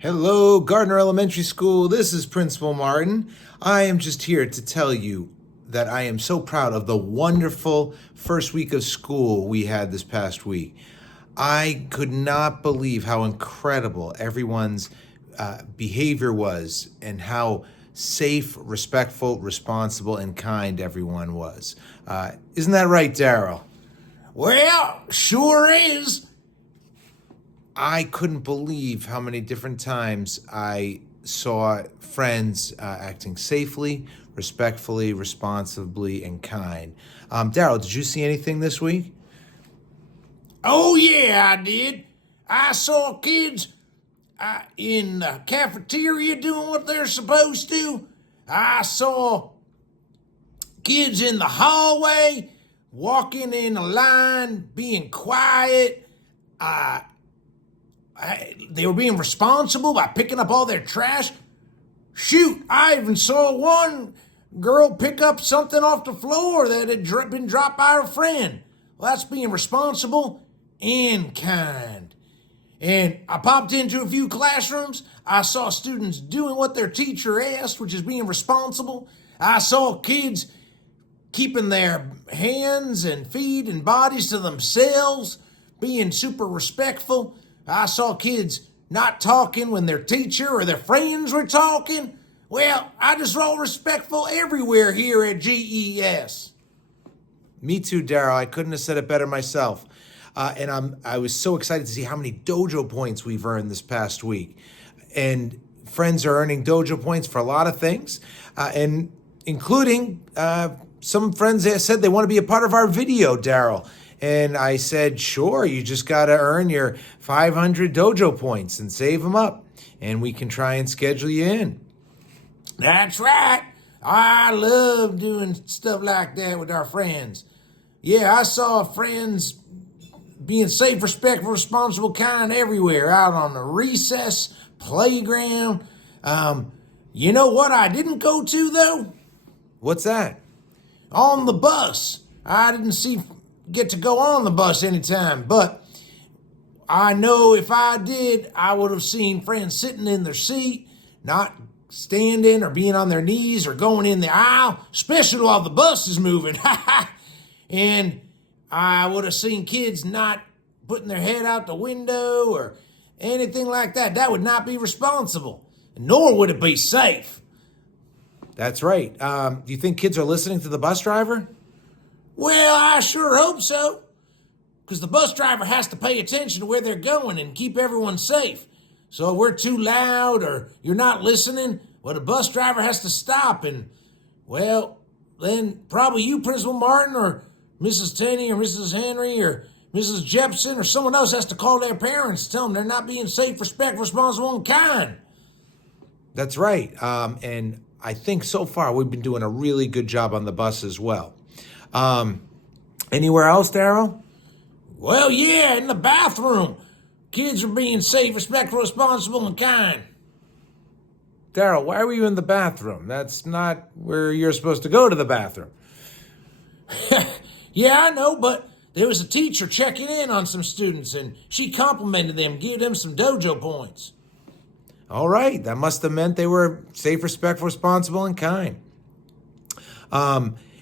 Hello, Gardner Elementary School. This is Principal Martin. I am just here to tell you that I am so proud of the wonderful first week of school we had this past week. I could not believe how incredible everyone's behavior was and how safe, respectful, responsible, and kind everyone was. Isn't that right, Daryl? Well, sure is. I couldn't believe how many different times I saw friends acting safely, respectfully, responsibly, and kind. Daryl, did you see anything this week? Oh, yeah, I did. I saw kids in the cafeteria doing what they're supposed to. I saw kids in the hallway walking in a line, being quiet. They were being responsible by picking up all their trash. Shoot, I even saw one girl pick up something off the floor that had been dropped by her friend. Well, that's being responsible and kind. And I popped into a few classrooms. I saw students doing what their teacher asked, which is being responsible. I saw kids keeping their hands and feet and bodies to themselves, being super respectful. I saw kids not talking when their teacher or their friends were talking. Well, I just saw respectful everywhere here at GES. Me too, Daryl. I couldn't have said it better myself. I was so excited to see how many dojo points we've earned this past week. And friends are earning dojo points for a lot of things, and including some friends that said they want to be a part of our video, Daryl. And I said, sure, you just got to earn your 500 dojo points and save them up, and we can try and schedule you in. That's right. I love doing stuff like that with our friends. Yeah, I saw friends being safe, respectful, responsible, kind everywhere, out on the recess, playground. You know what I didn't go to, though? What's that? On the bus. I didn't get to go on the bus anytime, but I know if I did, I would have seen friends sitting in their seat, not standing or being on their knees or going in the aisle, especially while the bus is moving. And I would have seen kids not putting their head out the window or anything like that. That would not be responsible, nor would it be safe. That's right. Do you think kids are listening to the bus driver? Well, I sure hope so, because the bus driver has to pay attention to where they're going and keep everyone safe. So if we're too loud or you're not listening, well, the bus driver has to stop and, well, then probably you, Principal Martin, or Mrs. Tenney, or Mrs. Henry, or Mrs. Jepson, or someone else has to call their parents, tell them they're not being safe, respectful, responsible, and kind. That's right. And I think so far we've been doing a really good job on the bus as well. Anywhere else, Daryl? Well, yeah, in the bathroom. Kids are being safe, respectful, responsible, and kind. Daryl, why were you in the bathroom? That's not where you're supposed to go to the bathroom. Yeah, I know, but there was a teacher checking in on some students, and she complimented them, gave them some dojo points. All right, that must have meant they were safe, respectful, responsible, and kind.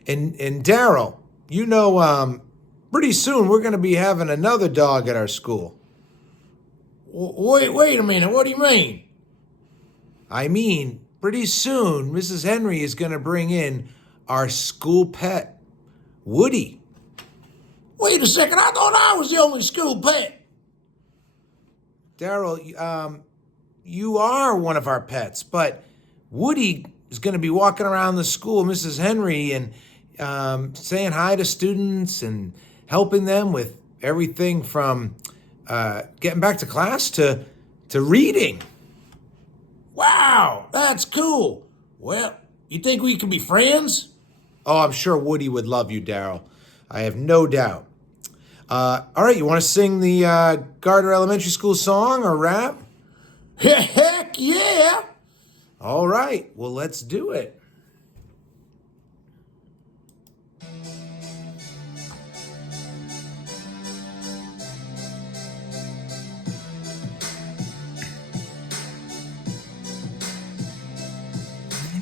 And Daryl, you know, pretty soon we're going to be having another dog at our school. Wait a minute, what do you mean? I mean, pretty soon Mrs. Henry is going to bring in our school pet, Woody. Wait a second, I thought I was the only school pet. Daryl, you are one of our pets, but Woody is going to be walking around the school, Mrs. Henry, and saying hi to students and helping them with everything from getting back to class to reading. Wow, that's cool. Well, you think we can be friends? Oh, I'm sure Woody would love you, Daryl. I have no doubt. All right, you want to sing the Gardner Elementary School song or rap? Heck yeah! All right, well, let's do it.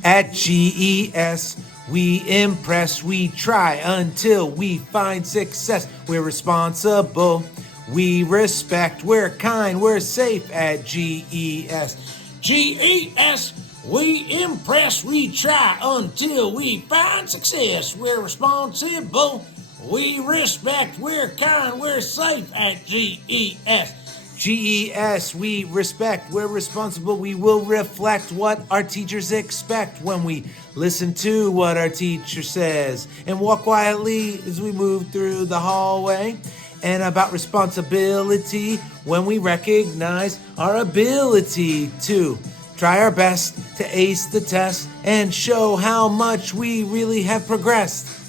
At GES, we impress, we try until we find success. We're responsible, we respect, we're kind, we're safe at GES. GES, we impress, we try until we find success. We're responsible, we respect, we're kind, we're safe at GES. GES, we respect, we're responsible, we will reflect what our teachers expect when we listen to what our teacher says and walk quietly as we move through the hallway. And about responsibility when we recognize our ability to try our best to ace the test and show how much we really have progressed.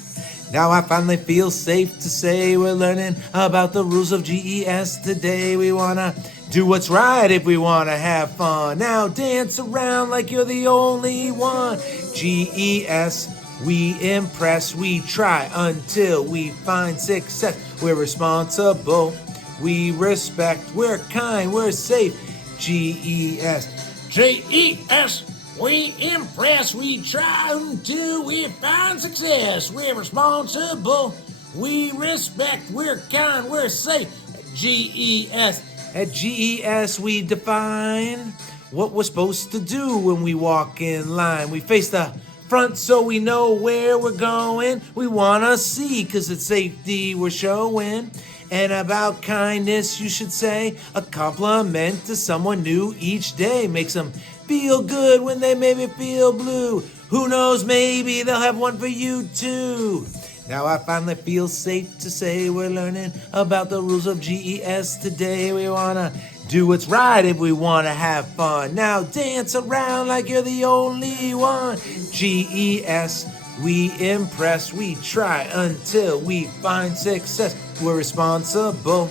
Now I finally feel safe to say we're learning about the rules of GES today. We wanna do what's right if we wanna have fun. Now dance around like you're the only one. GES, we impress, we try until we find success. We're responsible, we respect, we're kind, we're safe. GES. GES, we impress, we try until we find success. We're responsible, we respect, we're kind, we're safe. GES. At GES, we define what we're supposed to do when we walk in line. We face the front so we know where we're going. We want to see because it's safety we're showing. And about kindness, you should say, a compliment to someone new each day makes them feel good when they maybe feel blue. Who knows, maybe they'll have one for you too. Now I finally feel safe to say we're learning about the rules of GES today. We want to do what's right if we want to have fun. Now dance around like you're the only one. GES, we impress, we try until we find success. We're responsible,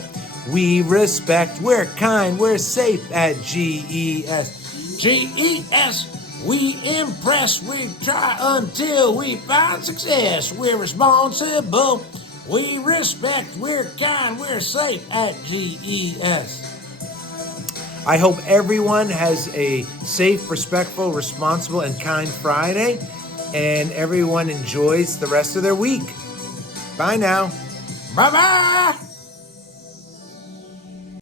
we respect, we're kind, we're safe at GES. GES, we impress, we try until we find success. We're responsible, we respect, we're kind, we're safe at GES. I hope everyone has a safe, respectful, responsible, and kind Friday, and everyone enjoys the rest of their week. Bye now. Bye-bye.